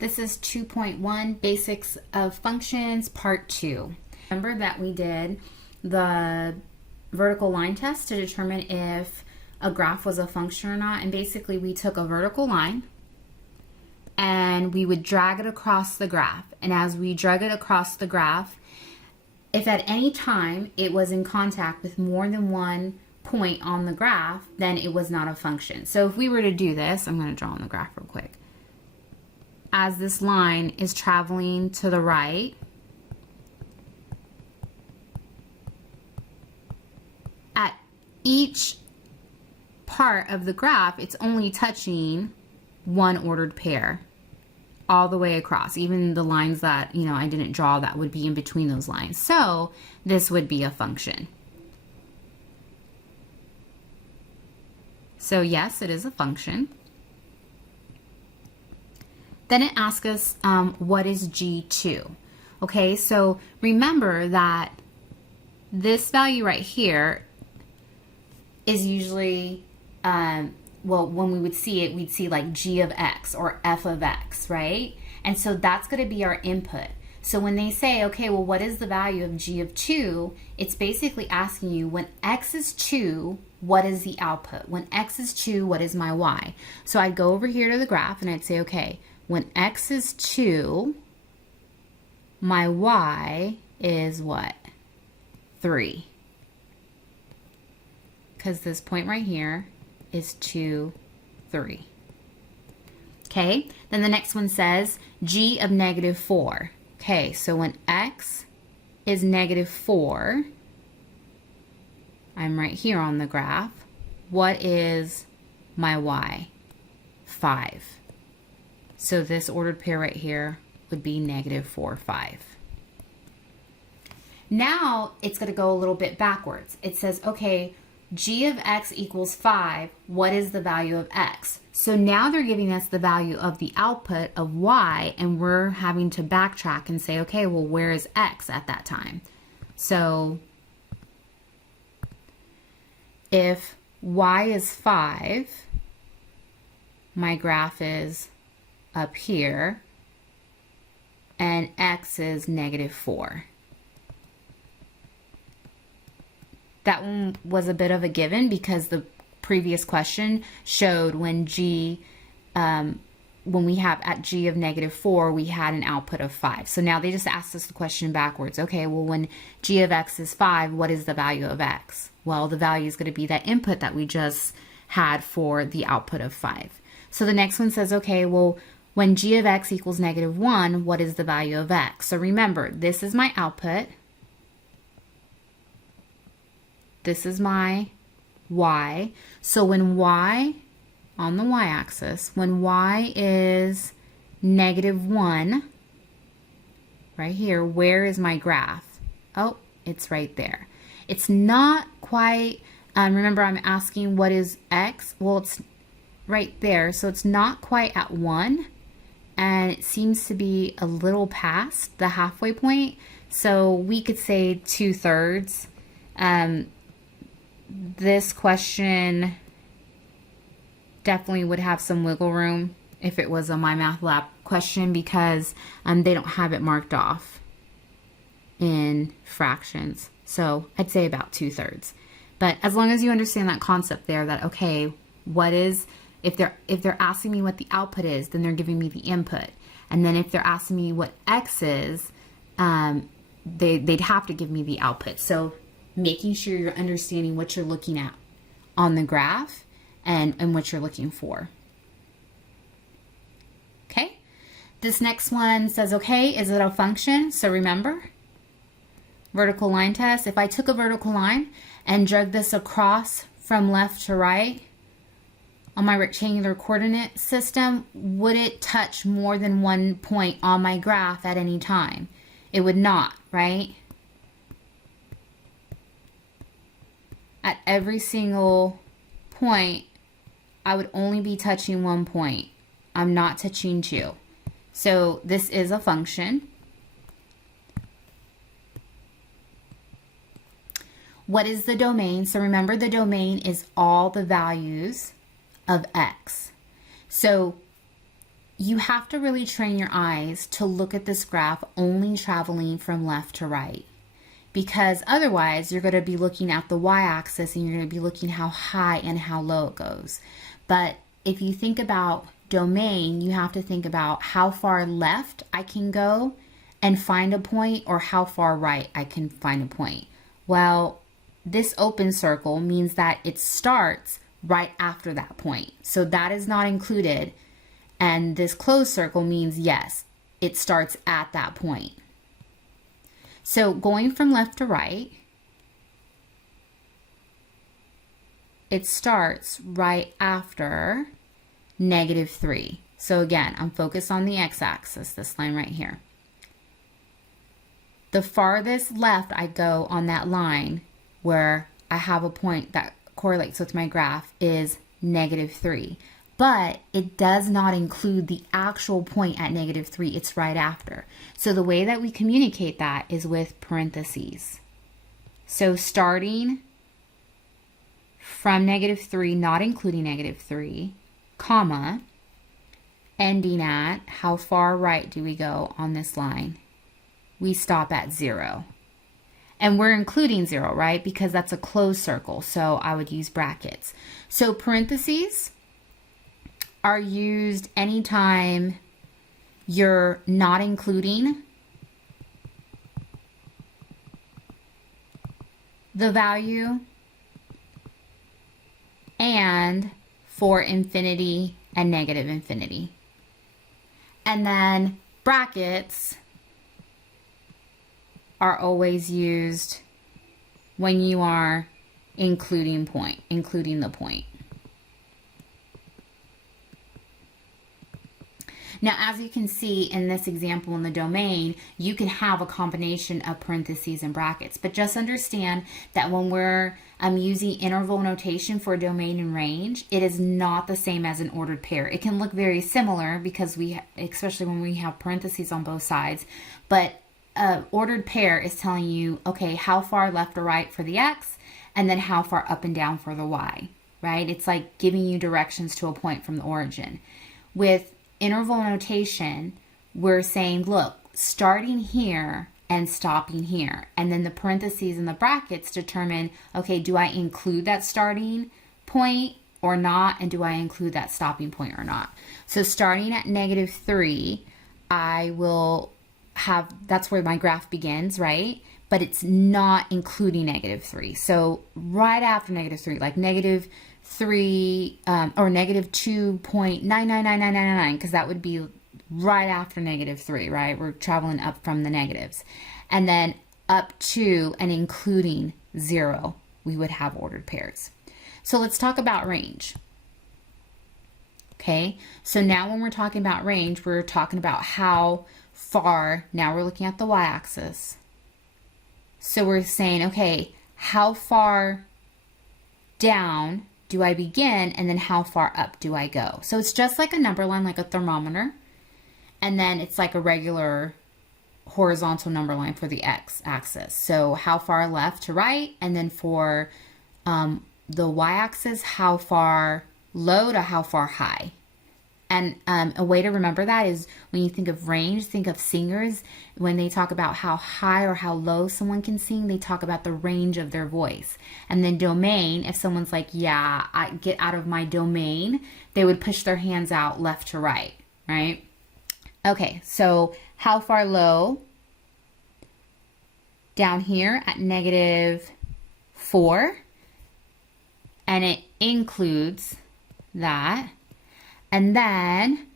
This is 2.1 Basics of Functions, Part 2. Remember that we did the vertical line test to determine if a graph was a function or not. And basically we took a vertical line and we would drag it across the graph. And as we drag it across the graph, if at any time it was in contact with more than one point on the graph, then it was not a function. So if we were to do this, I'm going to draw on the graph real quick. As this line is traveling to the right, at each part of the graph, it's only touching one ordered pair all the way across, even the lines that, I didn't draw that would be in between those lines. So this would be a function. So yes, it is a function. Then it asks us, what is G2? Okay, so remember that this value right here is usually, well, when we would see it, we'd see like G of X or F of X, right? And so that's going to be our input. So when they say, okay, well, what is the value of G of 2? It's basically asking you, when X is 2, what is the output? When X is 2, what is my Y? So I'd go over here to the graph and I'd say, okay, when X is 2, my Y is what? 3. Because this point right here is 2, 3. Okay, then the next one says G of negative 4. Okay, so when X is negative 4, I'm right here on the graph. What is my Y? 5. So this ordered pair right here would be negative 4, 5. Now it's going to go a little bit backwards. It says, okay, G of X equals 5. What is the value of X? So now they're giving us the value of the output of Y, and we're having to backtrack and say, okay, well, where is X at that time? So if Y is 5, my graph is up here, and X is negative 4. That one was a bit of a given because the previous question showed when when we have at G of negative 4, we had an output of 5. So now they just asked us the question backwards. Okay, well, when G of X is 5, what is the value of X? Well, the value is going to be that input that we just had for the output of 5. So the next one says, okay, well, when G of X equals negative 1, what is the value of X? So remember, this is my output. This is my Y. So when Y, on the Y-axis, when Y is negative 1, right here, where is my graph? Oh, it's right there. It's not quite, remember I'm asking what is X? Well, it's right there, so it's not quite at 1, and it seems to be a little past the halfway point. So we could say 2/3. This question definitely would have some wiggle room if it was a My Math Lab question because they don't have it marked off in fractions. So I'd say about 2/3. But as long as you understand that concept there, that okay, what is, if they're asking me what the output is, then they're giving me the input. And then if they're asking me what X is, they'd have to give me the output. So making sure you're understanding what you're looking at on the graph and what you're looking for. Okay, this next one says, okay, is it a function? So remember, vertical line test. If I took a vertical line and drug this across from left to right on my rectangular coordinate system, would it touch more than one point on my graph at any time? It would not, right? At every single point, I would only be touching one point. I'm not touching 2. So this is a function. What is the domain? So remember, the domain is all the values of X. So you have to really train your eyes to look at this graph only traveling from left to right, because otherwise you're going to be looking at the y-axis and you're going to be looking how high and how low it goes. But if you think about domain, you have to think about how far left I can go and find a point, or how far right I can find a point. Well, this open circle means that it starts right after that point, so that is not included. And this closed circle means yes, it starts at that point. So going from left to right, it starts right after -3. So again, I'm focused on the x-axis, this line right here. The farthest left I go on that line where I have a point that correlates with my graph is -3. But it does not include the actual point at -3. It's right after. So the way that we communicate that is with parentheses. So starting from -3, not including -3, comma, ending at, how far right do we go on this line? We stop at 0. And we're including 0, right? Because that's a closed circle. So I would use brackets. So parentheses are used anytime you're not including the value, and for infinity and negative infinity. And then brackets are always used when you are including the point. Now, as you can see in this example in the domain, you can have a combination of parentheses and brackets, but just understand that when we're using interval notation for domain and range, it is not the same as an ordered pair. It can look very similar because especially when we have parentheses on both sides, but ordered pair is telling you, okay, how far left or right for the x, and then how far up and down for the y, right? It's like giving you directions to a point from the origin. With interval notation, we're saying, look, starting here and stopping here. And then the parentheses and the brackets determine, okay, do I include that starting point or not? And do I include that stopping point or not? So starting at -3, I will have, that's where my graph begins, right? But it's not including -3. So right after -3, like -3 or -2.999999, because that would be right after -3, right? We're traveling up from the negatives. And then up to and including 0, we would have ordered pairs. So let's talk about range. Okay, so now when we're talking about range, we're talking about how far, now we're looking at the y-axis. So we're saying, okay, how far down do I begin, and then how far up do I go? So it's just like a number line, like a thermometer, and then it's like a regular horizontal number line for the x-axis. So how far left to right, and then for the y-axis, how far low to how far high. And a way to remember that is when you think of range, think of singers. When they talk about how high or how low someone can sing, they talk about the range of their voice. And then domain, if someone's like, yeah, I get out of my domain, they would push their hands out left to right, right? Okay, so how far low? Down here at -4. And it includes that. And then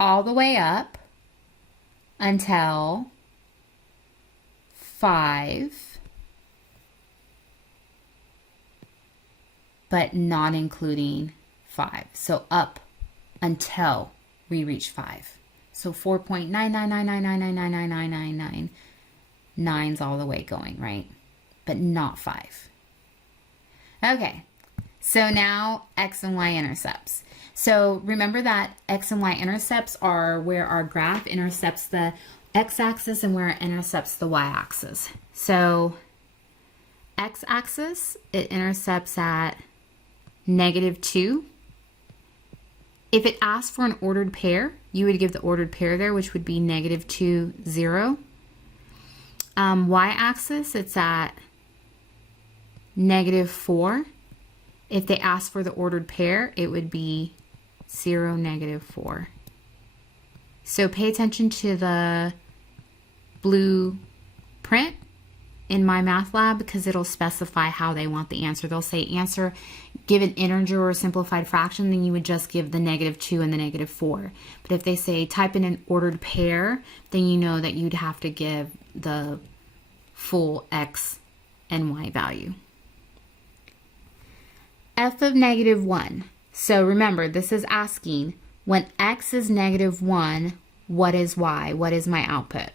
all the way up until 5, but not including 5. So up until we reach 5. So 4.999999999 nines all the way going, right? But not 5. Okay, so now x and y intercepts. So remember that x and y intercepts are where our graph intercepts the x-axis and where it intercepts the y-axis. So x-axis, it intercepts at -2. If it asked for an ordered pair, you would give the ordered pair there, which would be -2, 0. Y-axis, it's at -4. If they asked for the ordered pair, it would be 0, -4. So pay attention to the blue print in My Math Lab because it'll specify how they want the answer. They'll say answer, give an integer or a simplified fraction, then you would just give the -2 and the -4. But if they say type in an ordered pair, then you know that you'd have to give the full x and y value. F of -1. So remember, this is asking when x is -1, what is y? What is my output?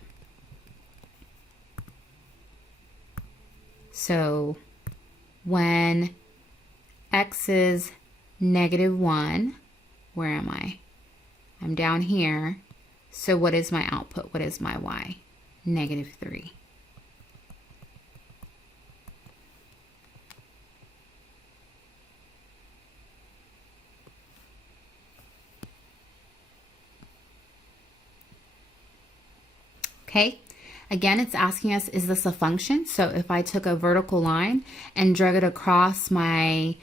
So when x is -1, where am I? I'm down here. So what is my output? What is my y? -3. Okay, again, it's asking us, is this a function? So if I took a vertical line and drug it across my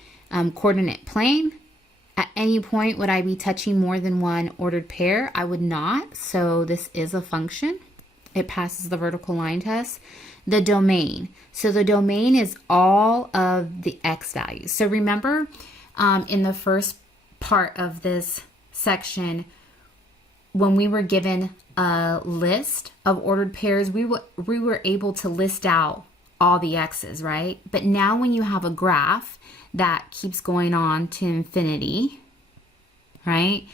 coordinate plane, at any point would I be touching more than one ordered pair? I would not, so this is a function. It passes the vertical line test. The domain. So the domain is all of the x values. So remember in the first part of this section, when we were given a list of ordered pairs, we were able to list out all the x's, right? But now when you have a graph that keeps going on to infinity, right?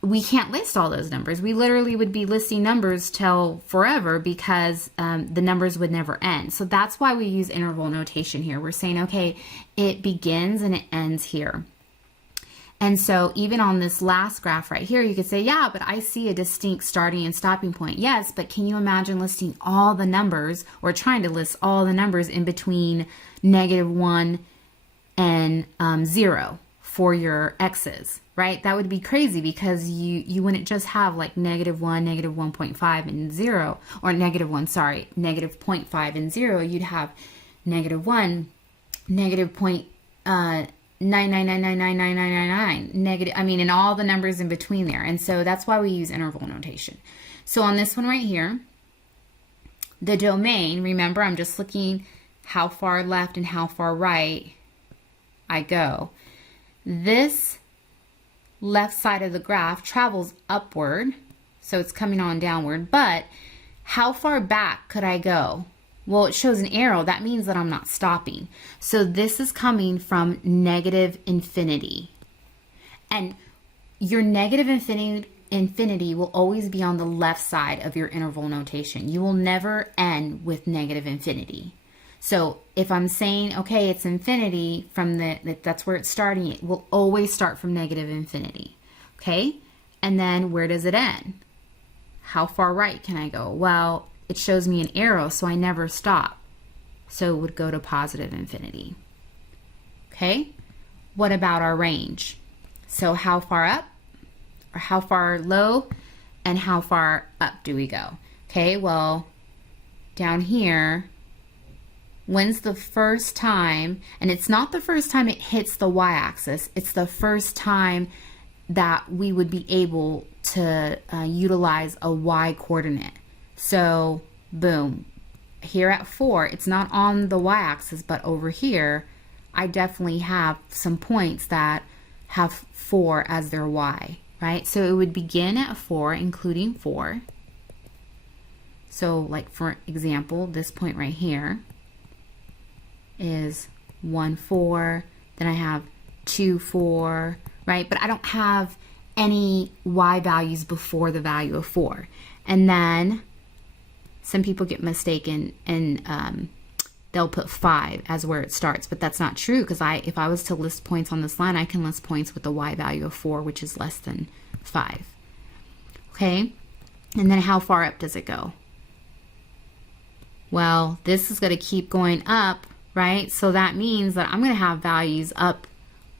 We can't list all those numbers. We literally would be listing numbers till forever because the numbers would never end. So that's why we use interval notation here. We're saying, okay, it begins and it ends here. And so even on this last graph right here, you could say, yeah, but I see a distinct starting and stopping point. Yes, but can you imagine listing all the numbers or trying to list all the numbers in between -1 and 0 for your x's, right? That would be crazy because you wouldn't just have like -1, -1.5 and 0, or -1, sorry, -0.5 and 0. You'd have -1, -999999999 negative, I mean, and all the numbers in between there. And so that's why we use interval notation. So on this one right here, the domain, remember, I'm just looking how far left and how far right I go. This left side of the graph travels upward, so it's coming on downward, but how far back could I go? Well, it shows an arrow. That means that I'm not stopping. So this is coming from -infinity. And your -infinity will always be on the left side of your interval notation. You will never end with -infinity. So if I'm saying, okay, it's infinity from that's where it's starting, it will always start from -infinity. Okay? And then where does it end? How far right can I go? Well, it shows me an arrow, so I never stop. So it would go to +infinity. Okay? What about our range? So how far up, or how far low, and how far up do we go? Okay, well, down here, when's the first time, and it's not the first time it hits the y-axis, it's the first time that we would be able to utilize a y coordinate. So, boom, here at 4, it's not on the y-axis, but over here, I definitely have some points that have 4 as their y, right? So it would begin at 4, including 4. So, like, for example, this point right here is 1, 4, then I have 2, 4, right? But I don't have any y values before the value of 4. And then some people get mistaken and they'll put 5 as where it starts, but that's not true because if I was to list points on this line, I can list points with the y value of 4, which is less than 5. Okay, and then how far up does it go? Well, this is going to keep going up, right? So that means that I'm going to have values up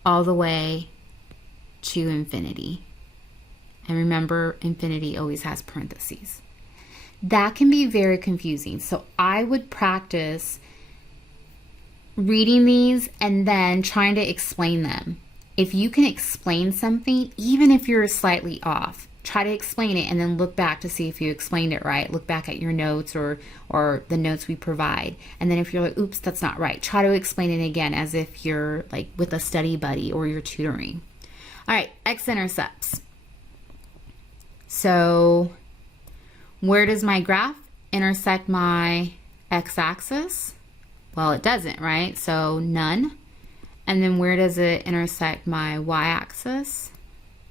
all the way to infinity. And remember, infinity always has parentheses. That can be very confusing. So I would practice reading these and then trying to explain them. If you can explain something, even if you're slightly off, try to explain it and then look back to see if you explained it right. Look back at your notes or the notes we provide. And then if you're like, oops, that's not right, try to explain it again as if you're like with a study buddy or you're tutoring. All right, x-intercepts. So where does my graph intersect my x-axis? Well, it doesn't, right? So none. And then where does it intersect my y-axis?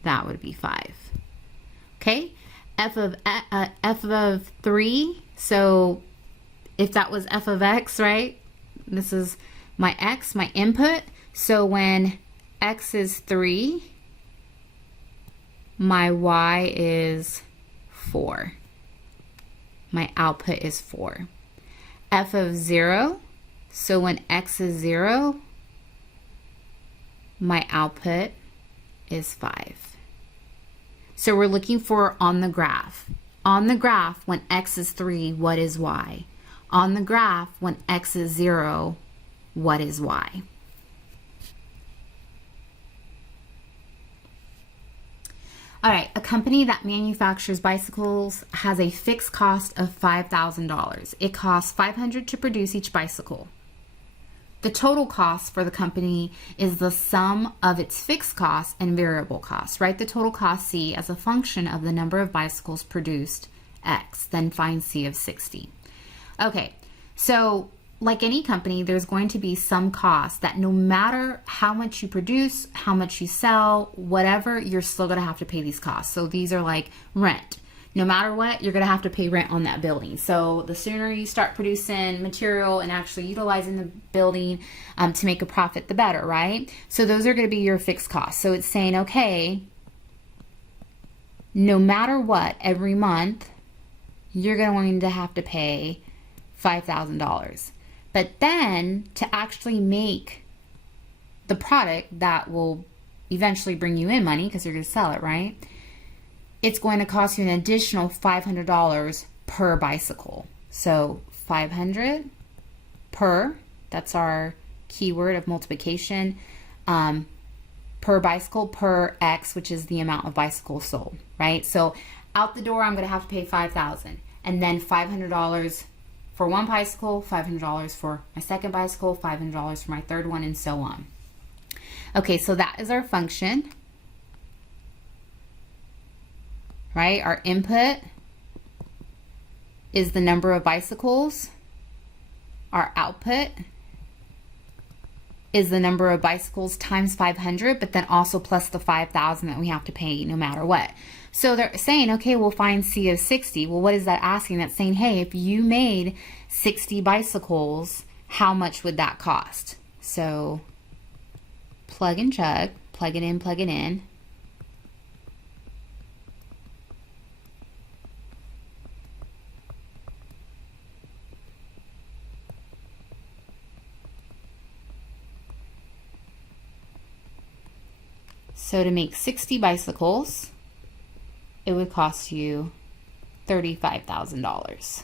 That would be 5. Okay, f of 3. So if that was f of x, right? This is my x, my input. So when x is 3, my y is 4. My output is 4. F of 0. So when x is 0, my output is 5. So we're looking for on the graph. On the graph, when x is 3, what is y? On the graph, when x is 0, what is y? All right, a company that manufactures bicycles has a fixed cost of $5,000. It costs $500 to produce each bicycle. The total cost for the company is the sum of its fixed costs and variable costs. Write the total cost C as a function of the number of bicycles produced, X, then find C of 60. Okay, so like any company, there's going to be some cost that no matter how much you produce, how much you sell, whatever, you're still going to have to pay these costs. So these are like rent. No matter what, you're going to have to pay rent on that building. So the sooner you start producing material and actually utilizing the building to make a profit, the better, right? So those are going to be your fixed costs. So it's saying, okay, no matter what, every month, you're going to have to pay $5,000. But then to actually make the product that will eventually bring you in money, because you're going to sell it, right? It's going to cost you an additional $500 per bicycle. So 500 per, that's our keyword of multiplication, per bicycle per X, which is the amount of bicycles sold, right? So out the door, I'm going to have to pay $5,000, and then $500 for one bicycle, $500 for my second bicycle, $500 for my third one, and so on. Okay, so that is our function. Right? Our input is the number of bicycles. Our output is the number of bicycles times 500, but then also plus the 5,000 that we have to pay no matter what. So they're saying, okay, we'll find C of 60. Well, what is that asking? That's saying, hey, if you made 60 bicycles, how much would that cost? So plug and chug, plug it in, plug it in. So to make 60 bicycles, it would cost you $35,000.